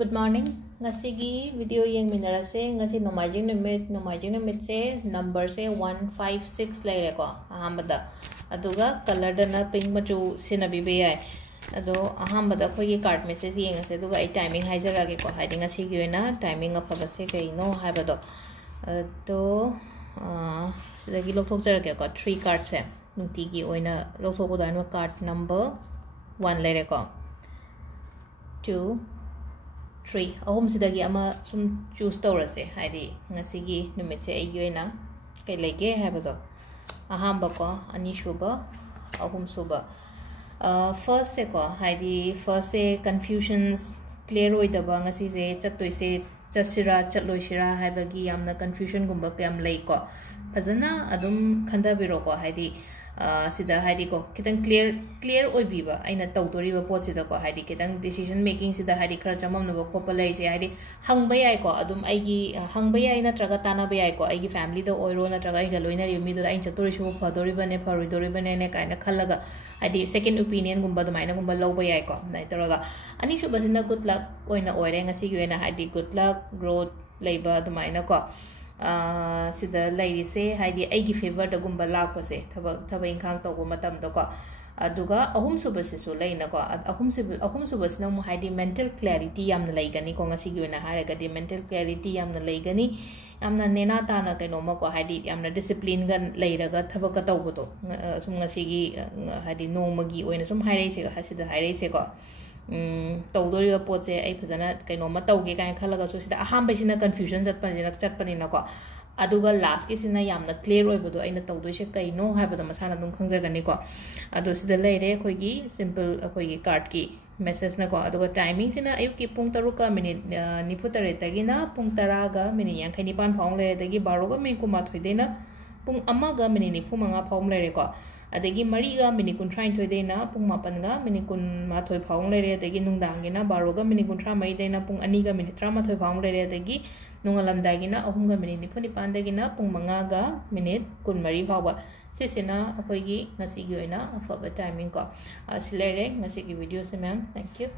Good morning. Ngasigi video yang minarase ngasi nomaijing numit se number se 156 laire ko ahambada aduga color dana pink machu sinabibe yai ado ahambada khoi card message yengase aduga ai timing haijarage ko haiding ngasi gi na timing afaba se kai no haibado to sidagi lokthok jarage ko 3 cards se nungti gi oina lokthok bodan card number 1 laire ko 2 3 ahum sidagi ama sum choose tawrase haidi ngasigi numitse ayoina kai lege habado ahamba ko ani shuba ahum suba first se ko haidi first se confusions clear oidaba ngasi je chatoi se chatsira chatloisira haibagi yamna confusion gumba kam lei ko fazana adum khanda biro ko haidi sida haidi ko kitang clear oibiba aina tawdoriba pot sida ko haidi kitang decision making sida haidi khara chamam no ko palai se haidi hangba yai ko adum aigi hangba yai na traga tana ba yai ko aigi family do oiro na traga iga loina ri mi do ain chatori shu phadoriba ne faridoriba ne kaina khallaga haidi second opinion gumba do maina gumba loba yai ko nai taraga ani shu basina good luck oina oire ngasi gi oina haidi good luck growth leiba do maina ko sida lady se haidi aigi favor da gumba lakpa se thaba inkhang to matam do ko aduga ahum subasi su leina ko ahum subas na mu haidi mental clarity yamna leigani ko ngasi gi na haraga di mental clarity yamna leigani yamna nena ta na kaino ma ko haidi yamna discipline gan leiraga thaba ka tawbo do sum ngasi gi haidi no magi oina sum hairei se hasida hairei se ko tawdoriba potse ai phajana kaino ma tawge kai khalaga so sida aham basina confusion chatpani na ko aduga last ki sina yamna clear oibodo aina tawdoi se kaino haibado masana dum khangjagani ko adu sida leire khoi gi simple khoi gi card ki message na ko aduga timing sina ayuk ki pung 3 ka minute nifu tare tagi na pung 10 ga minute 59 phawng leire tagi 12 ga minute kuma thoide na pung 1 ga minute nifu manga phawng leire ko adagi mariga mini kun trying to de na pung mapan ga mini kun ma thoi phawng le re adagi nungdang gi na baro ga mini kun tra mai de na pung ani ga mini tra ma thoi phawng le re adagi nungalam da gi na ahum ga mini ni phoni pan da gi na pung manga ga minute kun mari phawa sesena akoi gi ngasi gi oina afaba timing ko asilere ngasi gi video se ma'am thank you